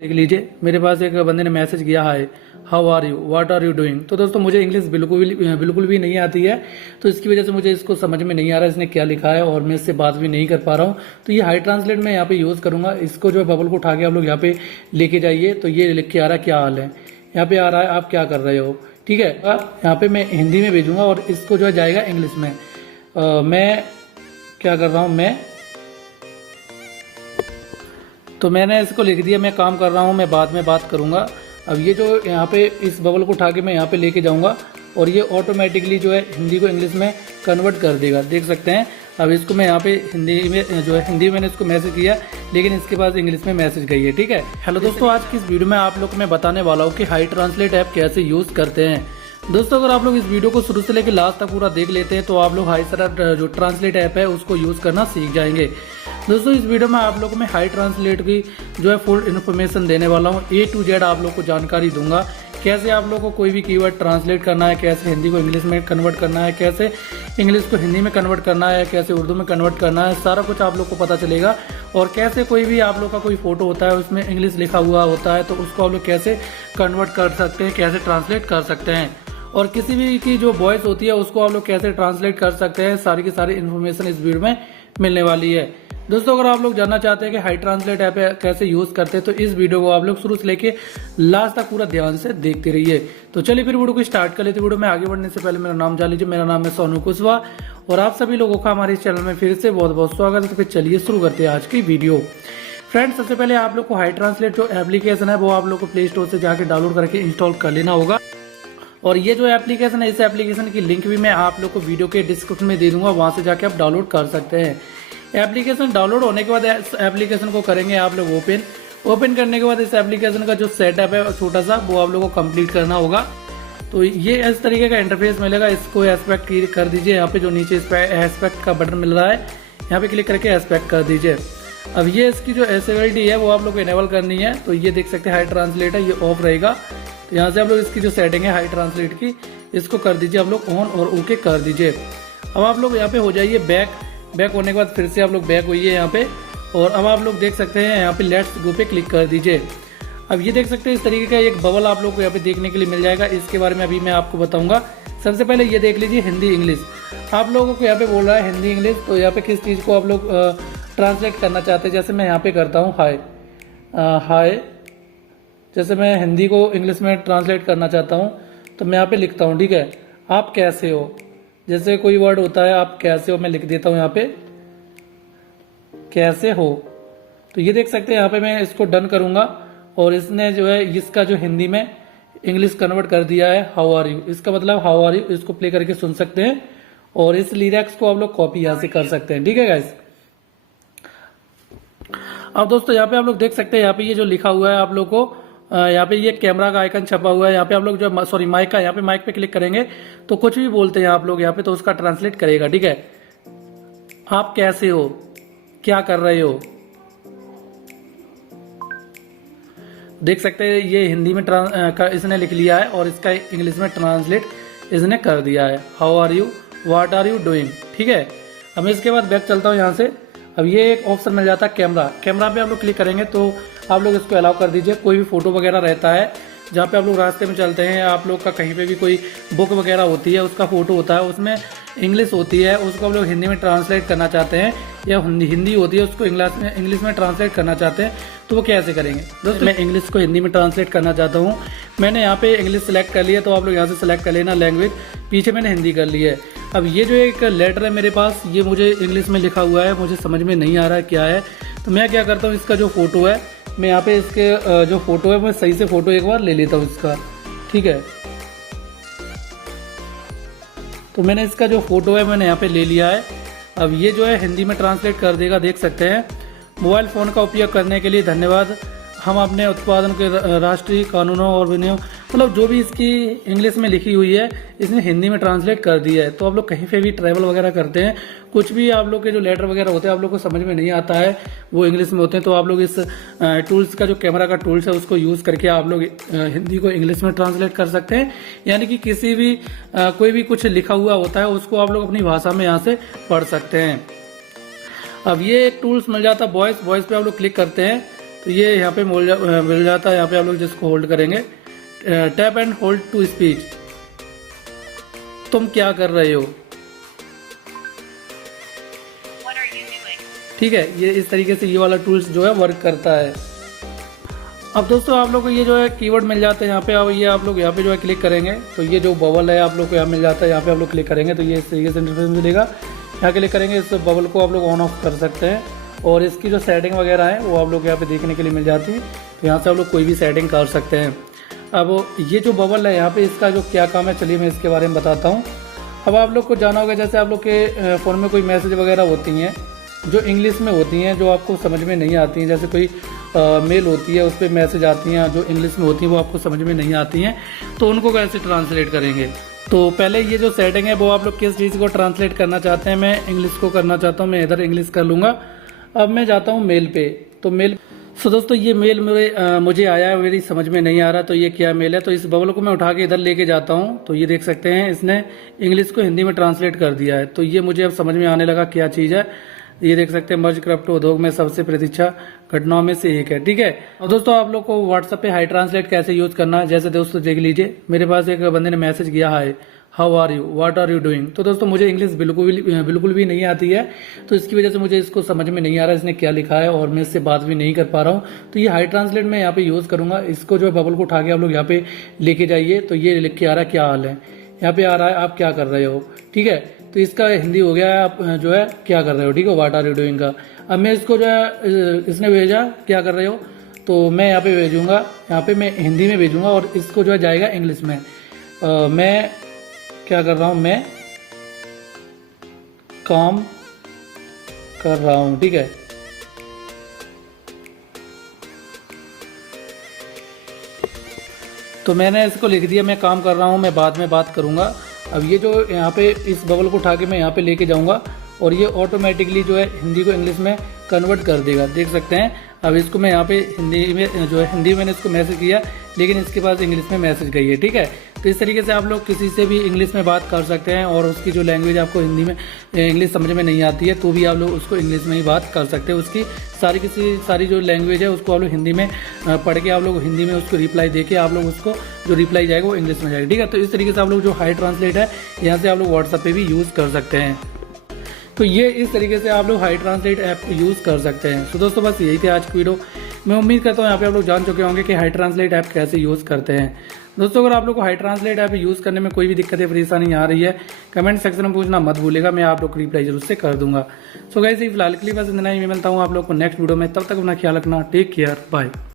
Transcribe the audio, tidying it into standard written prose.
देख लीजिए, मेरे पास एक बंदे ने मैसेज किया, hi how are you, what are you doing. तो दोस्तों मुझे इंग्लिश बिल्कुल भी नहीं आती है, तो इसकी वजह से मुझे इसको समझ में नहीं आ रहा है इसने क्या लिखा है, और मैं इससे बात भी नहीं कर पा रहा हूँ। तो ये हाई ट्रांसलेट मैं यहाँ पे यूज करूंगा। इसको जो है बबल को उठा के आप लोग यहाँ पे लेके जाइए। तो ये लिख के आ रहा है क्या हाल है, यहाँ पे आ रहा है आप क्या कर रहे हो, ठीक है। यहाँ पे मैं हिंदी में भेजूंगा और इसको जो है जाएगा इंग्लिश में। मैं क्या कर रहा हूँ, तो मैंने इसको लिख दिया, मैं काम कर रहा हूँ, मैं बाद में बात करूंगा। अब ये जो यहाँ पे इस बबल को उठा के मैं यहाँ पे लेके जाऊंगा और ये ऑटोमेटिकली जो है हिंदी को इंग्लिश में कन्वर्ट कर देगा, देख सकते हैं। अब इसको मैं यहाँ पे हिंदी में जो है हिंदी में मैंने इसको मैसेज किया, लेकिन इसके पास इंग्लिश में मैसेज गई है, ठीक है। हेलो दोस्तों, आज की इस वीडियो में आप लोग को मैं बताने वाला हूँ कि हाई ट्रांसलेट ऐप कैसे यूज करते हैं। दोस्तों अगर आप लोग इस वीडियो को शुरू से लेकर लास्ट तक पूरा देख लेते हैं तो आप लोग हाई जो ट्रांसलेट ऐप है उसको यूज करना सीख जाएंगे। दोस्तों इस वीडियो में आप लोगों को मैं हाई ट्रांसलेट की जो है फुल इन्फॉर्मेशन देने वाला हूँ, A to Z आप लोग को जानकारी दूंगा। कैसे आप लोग को कोई भी कीवर्ड ट्रांसलेट करना है, कैसे हिंदी को इंग्लिश में कन्वर्ट करना है, कैसे इंग्लिश को हिंदी में कन्वर्ट करना है, कैसे उर्दू में कन्वर्ट करना है, सारा कुछ आप लोग को पता चलेगा। और कैसे कोई भी आप लोग का कोई फोटो होता है उसमें इंग्लिश लिखा हुआ होता है तो उसको आप लोग कैसे कन्वर्ट कर सकते हैं, कैसे ट्रांसलेट कर सकते हैं, और किसी भी की जो वॉइस होती है उसको आप लोग कैसे ट्रांसलेट कर सकते हैं, सारी की सारी इन्फॉर्मेशन इस वीडियो में मिलने वाली है। दोस्तों अगर आप लोग जानना चाहते हैं कि हाई ट्रांसलेट ऐप कैसे यूज करते हैं तो इस वीडियो को आप लोग शुरू से लेके लास्ट तक पूरा ध्यान से देखते रहिए। तो चलिए फिर वीडियो को स्टार्ट कर लेते। वीडियो में आगे बढ़ने से पहले मेरा नाम जान लीजिए, मेरा नाम है सोनू कुशवाहा और आप सभी लोगों का हमारे इस चैनल में फिर से बहुत बहुत स्वागत है। तो फिर चलिए शुरू करते हैं आज की वीडियो। फ्रेंड्स सबसे पहले आप लोग को हाई ट्रांसलेट जो एप्लीकेशन है वो आप लोग को प्ले स्टोर से जाकर डाउनलोड करके इंस्टॉल कर लेना होगा। और ये जो एप्लीकेशन है, इस एप्लीकेशन की लिंक भी मैं आप लोग को वीडियो के डिस्क्रिप्शन में दे दूंगा, वहां से जाके आप डाउनलोड कर सकते हैं। एप्लीकेशन डाउनलोड होने के बाद इस एप्लीकेशन को करेंगे आप लोग ओपन करने के बाद इस एप्लीकेशन का जो सेटअप है छोटा सा वो आप लोगों को कंप्लीट करना होगा। तो ये इस तरीके का इंटरफेस मिलेगा, इसको एस्पेक्ट कर दीजिए। यहाँ पे जो नीचे एस्पेक्ट का बटन मिल रहा है यहाँ पे क्लिक करके एस्पेक्ट कर दीजिए। अब ये इसकी जो एसेबिलिटी है वो आप लोग को इनेबल करनी है। तो ये देख सकते हैं हाई ट्रांसलेट है, ये ऑफ रहेगा। तो यहाँ से आप लोग इसकी जो सेटिंग है हाई ट्रांसलेट की, इसको कर दीजिए आप लोग ऑन और ओके कर दीजिए। अब आप लोग यहाँ पे हो जाइए बैक होने के बाद फिर से आप लोग बैक होइए यहाँ पे, और अब आप लोग देख सकते हैं यहाँ पे लेट्स गो पे क्लिक कर दीजिए। अब ये देख सकते हैं इस तरीके का एक बबल आप लोग को यहाँ पे देखने के लिए मिल जाएगा। इसके बारे में अभी मैं आपको बताऊंगा। सबसे पहले ये देख लीजिए हिंदी इंग्लिश, आप लोगों को यहाँ पे बोल रहा है हिंदी इंग्लिश। तो यहाँ पे किस चीज़ को आप लोग ट्रांसलेट करना चाहते हैं, जैसे मैं यहाँ पे करता हूँ हाय, जैसे मैं हिंदी को इंग्लिश में ट्रांसलेट करना चाहता हूँ तो मैं यहाँ पे लिखता हूँ, ठीक है, आप कैसे हो। जैसे कोई वर्ड होता है आप कैसे हो, मैं लिख देता हूँ यहाँ पे कैसे हो। तो ये देख सकते हैं यहाँ पे मैं इसको डन करूंगा और इसने जो है इसका जो हिंदी में इंग्लिश कन्वर्ट कर दिया है हाउ आर यू। इसका मतलब हाउ आर यू, इसको प्ले करके सुन सकते हैं और इस लिरिक्स को आप लोग कॉपी यहाँ से कर सकते हैं, ठीक है गाइस। अब दोस्तों यहाँ पे आप लोग देख सकते हैं यहाँ पे ये जो लिखा हुआ है आप लोग को, यहाँ पे ये कैमरा का आइकन छपा हुआ है। यहाँ पे आप लोग जो सॉरी माइक का, यहाँ पे माइक पे क्लिक करेंगे तो कुछ भी बोलते हैं आप लोग यहाँ पे तो उसका ट्रांसलेट करेगा, ठीक है। आप कैसे हो, क्या कर रहे हो, देख सकते हैं ये हिंदी में इसने लिख लिया है और इसका इंग्लिश में ट्रांसलेट इसने कर दिया है, how are you, what are you doing, ठीक है। अब मैं इसके बाद बैक चलता हूँ यहाँ से। अब ये एक ऑप्शन मिल जाता है कैमरा पे आप लोग क्लिक करेंगे तो आप लोग इसको अलाउ कर दीजिए। कोई भी फोटो वगैरह रहता है जहाँ पे आप लोग रास्ते में चलते हैं, आप लोग का कहीं पे भी कोई बुक वगैरह होती है उसका फोटो होता है, उसमें इंग्लिश होती है, उसको आप लोग हिंदी में ट्रांसलेट करना चाहते हैं, या हिंदी होती है उसको इंग्लिश में ट्रांसलेट करना चाहते हैं तो वो कैसे करेंगे। दोस्तों मैं इंग्लिश को हिंदी में ट्रांसलेट करना चाहता हूँ, मैंने यहाँ पे इंग्लिश सेलेक्ट कर लिया तो आप लोग यहाँ से सेलेक्ट कर लेना लैंग्वेज, पीछे मैंने हिंदी कर ली है। अब ये जो एक लेटर है मेरे पास, ये मुझे इंग्लिश में लिखा हुआ है, मुझे समझ में नहीं आ रहा है क्या है। तो मैं क्या करता हूँ, इसका जो फोटो है मैं यहाँ पे इसके जो फोटो है मैं सही से फोटो एक बार ले लेता हूँ इसका, ठीक है। तो मैंने इसका जो फोटो है मैंने यहाँ पे ले लिया है। अब ये जो है हिंदी में ट्रांसलेट कर देगा, देख सकते हैं। मोबाइल फ़ोन का उपयोग करने के लिए धन्यवाद, हम अपने उत्पादन के राष्ट्रीय कानूनों और विनियम, मतलब जो भी इसकी इंग्लिश में लिखी हुई है इसने हिंदी में ट्रांसलेट कर दिया है। तो आप लोग कहीं पे भी ट्रैवल वगैरह करते हैं, कुछ भी आप लोग के जो लेटर वगैरह होते हैं आप लोग को समझ में नहीं आता है, वो इंग्लिश में होते हैं, तो आप लोग इस टूल्स का जो कैमरा का टूल्स है उसको यूज करके आप लोग हिंदी को इंग्लिश में ट्रांसलेट कर सकते हैं। यानी कि किसी भी कोई भी कुछ लिखा हुआ होता है उसको आप लोग अपनी भाषा में यहाँ से पढ़ सकते हैं। अब ये एक टूल्स मिल जाता है वॉइस पे आप लोग क्लिक करते हैं तो ये यहाँ पे मिल जाता है। यहाँ पे आप लोग जिसको होल्ड करेंगे, tap and hold to speech, तुम क्या कर रहे हो, ठीक है। ये इस तरीके से ये वाला टूल्स जो है वर्क करता है। अब दोस्तों आप लोग को ये जो है कीवर्ड मिल जाते हैं यहाँ पे। अब ये आप लोग यहाँ पे जो है क्लिक करेंगे तो ये जो बबल है आप लोग को यहाँ मिल जाता है। यहाँ पे आप लोग क्लिक करेंगे तो ये इस तरीके से इंटरफेस मिलेगा। यहाँ क्लिक करेंगे, इस बबल को आप लोग ऑन ऑफ कर सकते हैं और इसकी जो सेटिंग वगैरह है वो आप लोग यहाँ पे देखने के लिए मिल जाती है। तो यहाँ से आप लोग कोई भी सेटिंग कर सकते हैं। अब ये जो बबल है यहाँ पे, इसका जो क्या काम है चलिए मैं इसके बारे में बताता हूँ। अब आप लोग को जाना होगा, जैसे आप लोग के फ़ोन में कोई मैसेज वगैरह होती हैं जो इंग्लिश में होती हैं, जो आपको समझ में नहीं आती हैं, जैसे कोई मेल होती है उस पर मैसेज आती हैं जो इंग्लिश में होती हैं, वो आपको समझ में नहीं आती हैं, तो उनको कैसे ट्रांसलेट करेंगे। तो पहले ये जो सेटिंग है वो आप लोग किस चीज़ को ट्रांसलेट करना चाहते हैं। मैं इंग्लिश को करना चाहता हूँ, मैं इधर इंग्लिश कर लूँगा। अब मैं जाता हूँ मेल पे, तो मेल दोस्तों ये मेल मुझे आया है, मेरी समझ में नहीं आ रहा तो ये क्या मेल है। तो इस बबल को मैं उठा के इधर लेके जाता हूँ तो ये देख सकते हैं इसने इंग्लिश को हिंदी में ट्रांसलेट कर दिया है। तो ये मुझे अब समझ में आने लगा क्या चीज़ है। ये देख सकते हैं, मर्ज क्रिप्टो उद्योग में सबसे प्रतीक्षा घटनाओं में से एक है, ठीक है। और दोस्तों आप लोग को व्हाट्सएप पे हाई ट्रांसलेट कैसे यूज करना है, जैसे दोस्तों देख लीजिए, मेरे पास एक बंदे ने मैसेज किया है, how are you, what are you doing. तो दोस्तों मुझे इंग्लिश बिल्कुल भी नहीं आती है, तो इसकी वजह से मुझे इसको समझ में नहीं आ रहा इसने क्या लिखा है और मैं इससे बात भी नहीं कर पा रहा हूँ। तो ये हाई ट्रांसलेट मैं यहाँ पे यूज करूंगा। इसको जो है बबल को उठा के आप लोग यहाँ पे लेके जाइए तो ये लिख के आ रहा है क्या हाल है, यहाँ पे आ रहा है आप क्या कर रहे हो, ठीक है। तो इसका हिंदी हो गया आप जो है क्या कर रहे हो, ठीक है, व्हाट आर यू डूइंग का। अब मैं इसको जो है इसने भेजा क्या कर रहे हो, तो मैं यहाँ पे भेजूंगा, यहाँ पे मैं हिंदी में भेजूंगा और इसको जो है जाएगा इंग्लिश में। मैं क्या कर रहा हूँ, मैं काम कर रहा हूँ, ठीक है। तो मैंने इसको लिख दिया, मैं काम कर रहा हूँ, मैं बाद में बात करूँगा। अब ये जो यहाँ पे इस बबल को उठा के मैं यहाँ पे लेके जाऊँगा और ये ऑटोमेटिकली जो है हिंदी को इंग्लिश में कन्वर्ट कर देगा, देख सकते हैं। अब इसको मैं यहाँ पे हिंदी में जो है, हिंदी में मैंने इसको मैसेज किया लेकिन इसके पास इंग्लिश में मैसेज गई है, ठीक है। तो इस तरीके से आप लोग किसी से भी इंग्लिश में बात कर सकते हैं और उसकी जो लैंग्वेज आपको हिंदी में इंग्लिश समझ में नहीं आती है तो भी आप लोग उसको इंग्लिश में ही बात कर सकते हैं। उसकी सारी जो लैंग्वेज है उसको आप लोग हिंदी में पढ़ के आप लोग हिंदी में उसको रिप्लाई दे के आप लोग उसको जो रिप्लाई जाएगा वो इंग्लिश में जाएगा, ठीक है। तो इस तरीके से आप लोग जो हाई ट्रांसलेट है यहाँ से आप लोग व्हाट्सएप पे भी यूज़ कर सकते हैं। तो ये इस तरीके से आप लोग हाई ट्रांसलेट ऐप को यूज़ कर सकते हैं। तो दोस्तों बस यही थी आज की वीडियो। मैं उम्मीद करता हूँ यहाँ पे आप लोग जान चुके होंगे कि हाई ट्रांसलेट ऐप कैसे यूज़ करते हैं। दोस्तों अगर आप लोग को हाई ट्रांसलेट ऐप यूज़ करने में कोई भी दिक्कत या परेशानी आ रही है, कमेंट सेक्शन में पूछना मत भूलेगा, मैं आप लोग को रिप्लाई जरूर से कर दूंगा। सो गाइस फिलहाल के लिए बस इतना ही, मैं मिलता हूँ आप लोग को नेक्स्ट वीडियो में। तब तक अपना ख्याल रखना, टेक केयर, बाय।